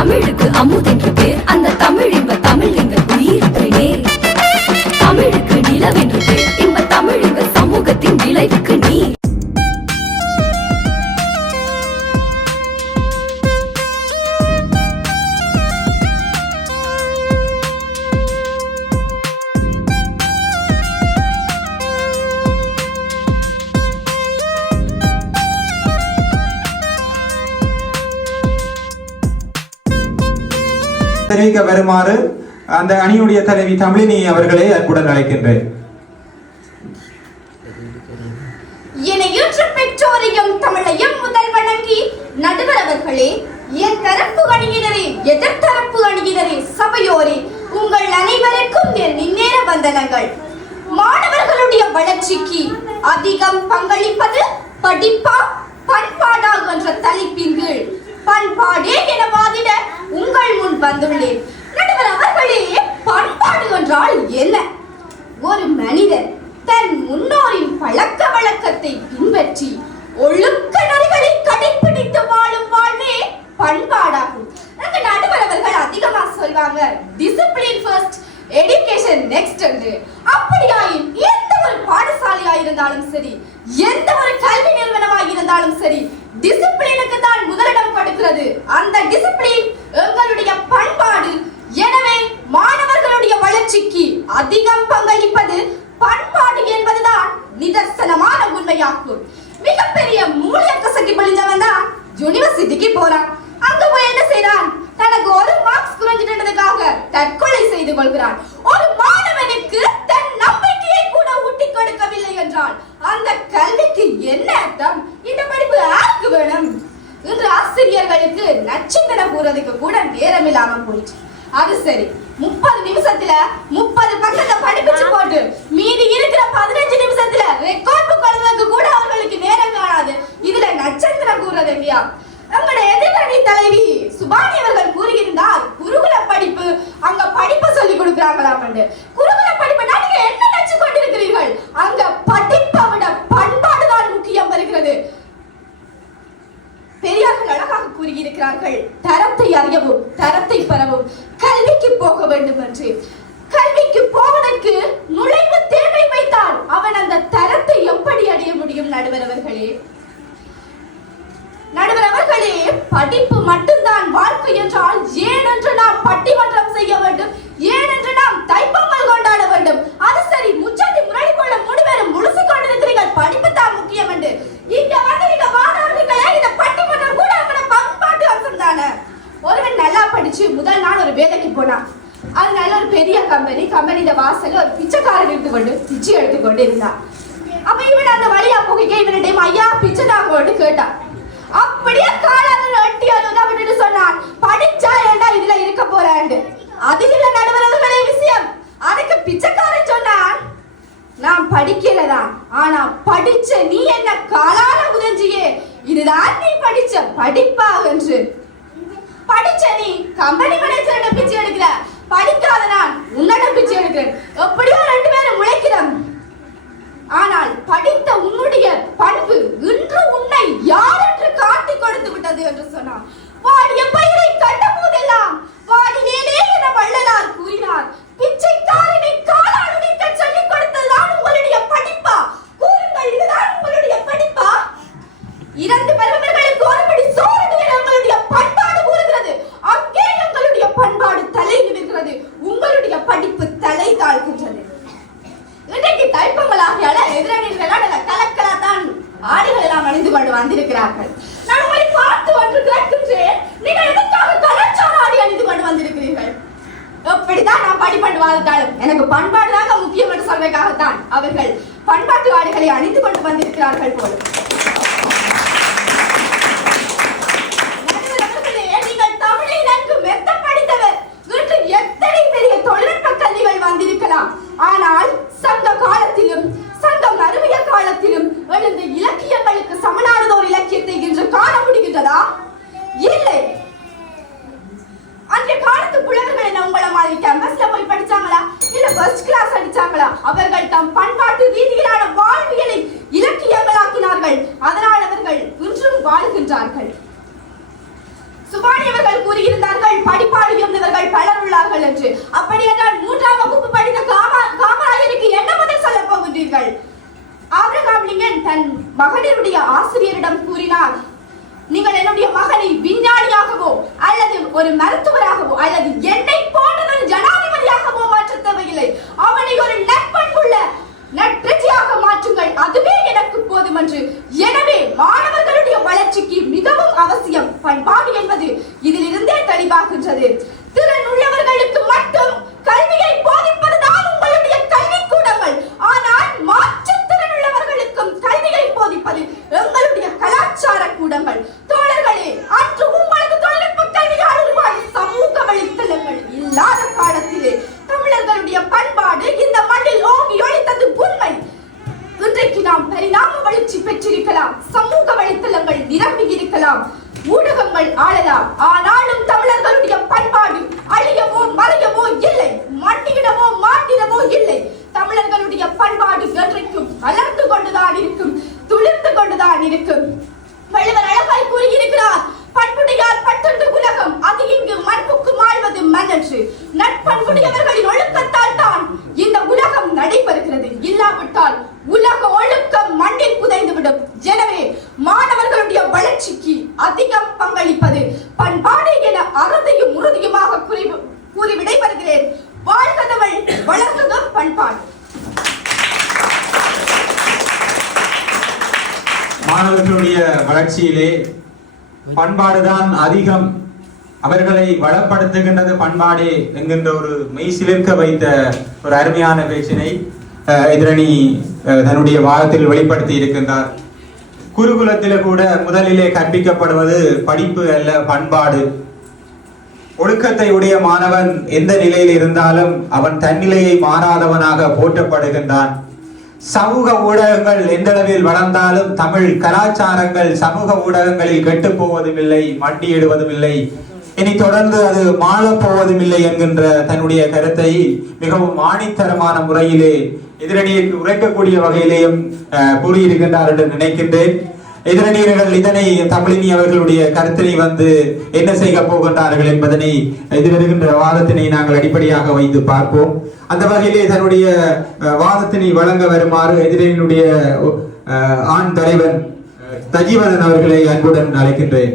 தமிழுக்கு அமுதென்று பேர், அந்த தமிழ் இன்ப தமிழ் எங்கள் உயிருக்கு நேர். தமிழுக்கு நிலவென்று பேர், இன்ப தமிழ் எங்கள் சமூகத்தின் விளைவுக்கு நீர். தெரிவிக்க வருமாறு அந்த அணியுடைய தலைவி தமிழினி அவர்களை அன்புடன் அழைக்கின்றேன். பெற்றோரையும் தமிழையும் முதல் வணங்கி நடுவர் அவர்களே, என் தரப்பு அணியினரே, எதிர்த்தரப்பு அணியினரே, சபையோரே, உங்கள் அனைவருக்கும் என் இந்நேர வந்தனங்கள். மாணவர்களுடைய வளர்ச்சிக்கு அதிகம் பங்களிப்பது படிப்பா பண்பாடா என்ற தலைப்பின் கீழ் பண்பாடே என வாதிட உங்கள் முன் வந்துள்ளேன். நடுவர் அவர்களே, பண்பாடு என்றால் என்ன? ஒரு மனிதன் தன் முன்னோரின் பழக்க வழக்கத்தை பின்பற்றி ஒழுக்க நெறிகளை கடைபிடித்து வாழும் வாழ்வே பண்பாடாகும். நடுவர் அவர்கள் அதிகமா சொல்வாங்க, டிசிப்ளின் ஃபர்ஸ்ட், எஜுகேஷன் நெக்ஸ்ட் என்று. அப்படியாயின் எந்த ஒரு பாடசாலையா இருந்தாலும் சரி, எந்த ஒரு கல்வி நிறுவனமாக இருந்தாலும் சரி, டிசிப்ளினுக்கு தான் முதலிடம் கொடுக்கிறது. அந்த டிசிப்ளின் எங்களுடைய பண்பாடு. எனவே மாணவர்களுடைய வளர்ச்சிக்கு அதிகம் பங்களிப்பது பண்பாடு என்பதுதான் நிதர்சனமான உண்மையாகும். மிகப்பெரிய மூளைய கசக்கி பொழிஞ்சவன் தான் யூனிவர்சிட்டிக்கு போறான். அங்க போய் என்ன செய்யறான்? தனக்கு ஒரு மார்க்ஸ் குறைஞ்சிட்டதுக்காக தற்கொலை செய்து கொள்கிறான். ஒரு மாணவனுக்கு தன் நம்பிக்கையை கூட ஊட்டி கொடுக்கவில்லை என்றால் அந்த கல்விக்கு என்ன அர்த்தம்? இந்த படிப்பு யாருக்கு வேணும்? இன்று ஆசிரியர்களுக்கு நச்சுத்தன கூறதுக்கு கூட நேரம் இல்லாம போயிடுச்சு. அது சரி, 30 நிமிஷத்துல 30 பக்கத்தை படிப்பிச்சு போட்டு மீதி இருக்கிற 15 நிமிஷத்துல ரெக்கார்ட் கொள்வதற்கு கூட அவர்களுக்கு நேரம் காணாது. இதுல நட்சத்திரம் கூறுறது இல்லையா? நம்முடைய எதிரணி தலைவி சுபானி அவர்கள் கூறுகின்றார், குருகுல படிப்பு, அங்க படிப்பு சொல்லி கொடுக்கிறாங்களாம். குருகுல படிப்பு நீங்க என்ன நினைச்சு கொண்டிருக்கிறீர்கள்? அங்க படிப்பை விட பண்பாடுதான் முக்கியம் வருகிறது. பெரியார்கள் அழகாக கூறியிருக்கிறார்கள், தரத்தை அறியவும் தரத்தை பெறவும் கல்விக்கு போக வேண்டும் என்று. கல்விக்கு போவதற்கு நுழைவு தேவை வைத்தால் அவன் அந்த தரத்தை எப்படி அடைய முடியும்? நடுவர் அவர்களே, படிப்பு மட்டும்தான் வாழ்க்கை என்றால் ஏன் என்று நாம் பட்டிமன்றம் செய்ய வேண்டும்? ஏன் என்று நாம் தைப்பொங்கல் கொண்டாட வேண்டும்? அது சரி, முச்சத்தி முரளி கொள்ள முடிவரும் முழுசு கொண்டிருக்கிறீர்கள், படிப்பு தான் முக்கியம் என்று. இங்க வந்து நீங்க வாதாடுறீங்களே, இந்த பட்டிமன்றம் கூட அவன பண்பாட்டு அம்சம் தானே. ஒருவன் நல்லா படிச்சு முதல் நாள் ஒரு வேலைக்கு போனான். அது நல்ல ஒரு பெரிய கம்பெனியில வாசல்ல ஒரு பிச்சைக்காரன் இருந்து கொண்டு பிச்சை எடுத்துக்கொண்டு இருந்தான். அப்ப இவன் அந்த வழியா போக இவனிடம் ஐயா பிச்சை தாங்க கேட்டான். அப்படியே காலால அட்டி அழுது சொன்னான், படிச்சா ஏண்டா இதுல இருக்க போறாண்டு. அது இல்ல நடுவர்களே விஷயம். அதுக்கு பிச்சைக்காரன் சொன்னான், நான் படிக்கலதான், ஆனா படிச்ச நீ என்ன காலால உதஞ்சியே, இதுதான் நீ படிச்ச படிப்பா என்று. படிச்ச நீ கம்பெனி மேனேஜரிடம் பிச்சை எடுக்கிற, படிக்காத நான் உன்னிடம் பிச்சை எடுக்கிறேன். எப்படியோ 2 பேரும் முளைக்கிறோம். ஆனால் படித்த உன்னுடைய பண்பு இன்று உன்னை யார் என்று காட்டி கொடுத்து விட்டது என்று சொன்னார். வாடிய பயிரை கண்ட போதெல்லாம் வாடினேனே என வள்ளலார் கூறினார். பிச்சைக்காரனை காலால் உடைக்க சொல்லிக் கொடுத்ததுதான் உங்களுடைய படிப்பா? கூறுங்கள், இதுதான் உங்களுடைய படிப்பா? 2 பருவங்களுக்கு ஒருபடி சோறு என உங்களுடைய பண்பாடு கூறுகிறது. அங்கே எங்களுடைய பண்பாடு தலை நிற்கிறது, உங்களுடைய படிப்பு தலை தாழ்கின்றது. இன்றைக்கு தைப்பொங்கலாகியால எதிரணிகளால் கலக்கலா தான் ஆடைகள் எல்லாம் அணிந்து கொண்டு வந்திருக்கிறார்கள். நான் உங்களை பார்த்து ஒன்று கேட்கின்றேன், நீங்கள் எதற்காக கலாச்சார ஆடை அணிந்து கொண்டு வந்திருக்கிறீர்கள்? எப்படிதான் நான் படிப்பண்டு வாழ்ந்தாலும் எனக்கு பண்பாடு தாங்க முக்கியம் என்று சொல்வதற்காகத்தான் அவர்கள் பண்பாட்டு ஆடைகளை அணிந்து கொண்டு வந்திருக்கிறார்கள் போல. நீங்கள் தமிழை நன்கு மெத்த படித்தவர். இன்று எத்தனை பெரிய தொழில்நுட்ப கல்விகள் வந்திருக்கலாம், ஆனால் சங்க காலத்திலும் சங்கம் அருமைய காலத்திலும் எழுந்த இலக்கியங்களுக்கு சமனானதோர் இலக்கியத்தை இன்று காண முடிகின்றதா? இல்லை. அன்றைய காலத்து புலவர்கள் என்ன உங்கள மாதிரி கேம்பஸ்ல போய் படிச்சாங்களா? இல்ல ஃபர்ஸ்ட் கிளாஸ் அடிச்சாங்களா? அவர்கள் தம் பண்பாட்டு ரீதியிலான வாழ்வியலை இலக்கியங்களாக்கினார்கள். அதனால் அவர்கள் இன்றும் வாழ்கின்றார்கள். சுபானி அவர்கள் கூறியிருந்தார்கள், ஒரு மருத்துவராகவோ அல்லது என்னை போன்றதொரு ஜனாதிபதியாகவோ மாற்ற தேவையில்லை. அவனை ஒரு நற்பண்புள்ள நற்பிரஜையாக மாற்றுங்கள், அதுவே எனக்கு போதும் என்று. எனவே மாணவர்களுடைய வளர்ச்சிக்கு மிகவும் அவசியம் பண்பாடு என்பது இதிலிருந்தே தெளிவாகின்றது. திறன் உள்ளவர்களுக்கு மட்டும் கல்வியை போதிப்பதுதான் உங்களுடைய கல்விக்கூடங்கள். ஆனால் மாற்றுத்திறன் உள்ளவர்களுக்கும் கல்வியை போதிப்பது எங்களுடைய கலாச்சார கூடங்கள். தோழர்களே, அன்று உங்களுக்கு தொழில்நுட்ப கல்வியால் உருவான சமூக வலைத்தளங்கள் இல்லாத காலத்திலே தமிழர்களுடைய பண்பாடு இந்த மண்ணில் ஓங்கி ஒழித்தது உண்மை. இன்றைக்கு நாம் பரிணாம வளர்ச்சி பெற்றிருக்கலாம், சமூக வலைத்தளங்கள் நிரம்பி இருக்கலாம், ஊடகங்கள் ஆளலாம். ஆனாலும் தமிழர்களுடைய பண்பாடு அழியவோ மறையவோ இல்லை, மண்டியிடவோ மாட்டிடவோ இல்லை. தமிழர்களுடைய பண்பாடு என்றைக்கும் வளர்ந்து கொண்டுதான் இருக்கும், துளிர்ந்து கொண்டுதான் இருக்கும். வள்ளுவர் அழகாய் கூறியிருக்கிறார், பண்புடையார் பட்டொன்று உலகம், அது இங்கு மண்புக்கு மாழ்வது மன்னன்று. நட்பண்புடையவர்களின் ஒழுக்கத்தால் தான் இந்த உலகம் நடைபெறுகிறது. இல்லாவிட்டால் உலக ஒழுக்கம் மண்ணில் புதைந்துவிடும். எனவே மாணவர்களுடைய வளர்ச்சிக்கு அதிகம் பங்களிப்பது பண்பாடு என அறுதியும் உறுதியுமாக கூறி விடைபெறுகிறேன். வாழ்க தமிழ், வளர்ந்ததும் பண்பாடு. மாணவர்களுடைய வளர்ச்சியிலே பண்பாடுதான் அதிகம், அவர்களை வளப்படுத்துகின்றது பண்பாடே என்கின்ற ஒரு மெய்சிலிர்க்க வைத்த ஒரு அருமையான பேச்சினை எதிரணி தன்னுடைய வாதத்தில் வெளிப்படுத்தி இருக்கின்றார். குருகுலத்தில கூட முதலிலே கற்பிக்கப்படுவது படிப்பு அல்ல, பண்பாடு. ஒழுக்கத்தை உடைய மாணவன் எந்த நிலையில் இருந்தாலும் அவன் தன்னிலையை மாறாதவனாக போற்றப்படுகின்றான். சமூக ஊடகங்கள் எந்த அளவில் வளர்ந்தாலும் தமிழ் கலாச்சாரங்கள் சமூக ஊடகங்களில் கெட்டு போவதும் இல்லை, மண்டியிடுவதும் இல்லை, இனி தொடர்ந்து அது மாளப் போவதும் இல்லை என்கின்ற தன்னுடைய கருத்தை மிகவும் ஆணித்தரமான முறையிலே எதிரணிக்கு உரைக்கக்கூடிய வகையிலேயும் கூறியிருக்கின்றார் என்று நினைக்கின்றேன். எதிரணியர்கள் இதனை தமிழினி அவர்களுடைய கருத்தினை வந்து என்ன செய்ய போகின்றார்கள் என்பதனை எதிர்வருகின்ற வாதத்தினை நாங்கள் அடிப்படையாக வைத்து பார்ப்போம். அந்த வகையிலே தன்னுடைய வாதத்தினை வழங்க வருமாறு எதிரணியினுடைய ஆண் தலைவன் தஜீவதன் அவர்களை அன்புடன் அழைக்கின்றேன்.